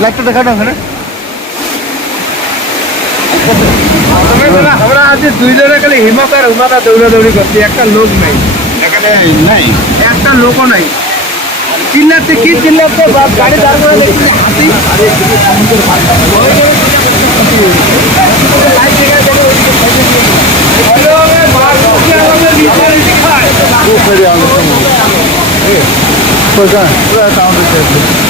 লাইটটা দেখা দাও এখানে আমরা আজ দুইজনে খালি হিমাতা আর হুমাতা দৌড়াদৌড়ি করছি একটা লোক নাই। এখানে নাই। একটা লোকও নাই। চিল্লাতে কি চিল্লাতে বা- গাড়ি দাঁড় করে দেখছি হাসি खूप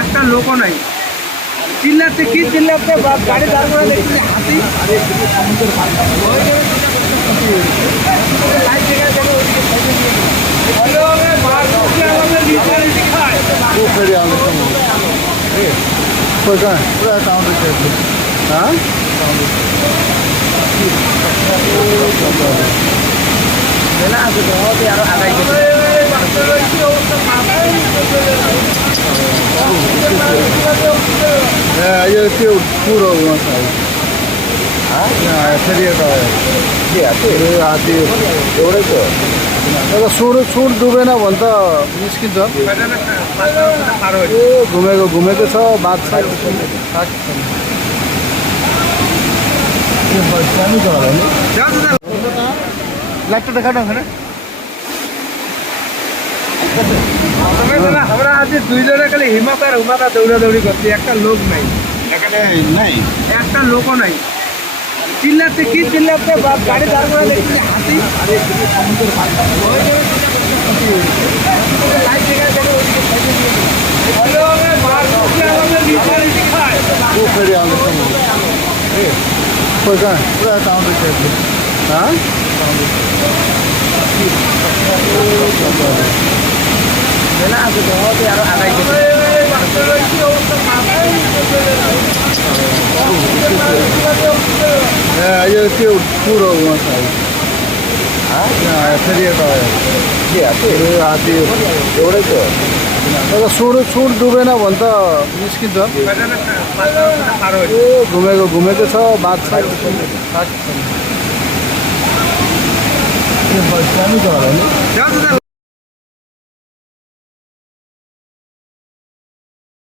একটা লোকও নাই। চিল্লাচ্ছে, কি চিল্লাচ্ছে? গাড়ি দাঁড় করে দেখছি হাতি। হ্যাঁ? আছে আরও আগাই का पुरा साउन्ड हा यो त्यो पुरो मसा फेरि यता हात्ती एउटै छ अब सुड सुड डुबेन भने त निस्किन्छ ए घुमेको घुमेको छ बात छ লাইটটা দেখা দাও এখানে আমরা আজ দুইজনে খালি হিমাতা আর হুমাতা দৌড়াদৌড়ি করছি একটা লোক নাই। এখানে নাই। একটা লোকও নাই। চিল্লাতে কি চিল্লাতে গাড়ি দাঁড় করে দেখছি खूप মেলা আছে তোমাকে আরো আগাই যেতে হ্যাঁ পুরো एउटै त तर डुबेन भने त निस्किन्छ ए घुमेको घुमेको छ बात छ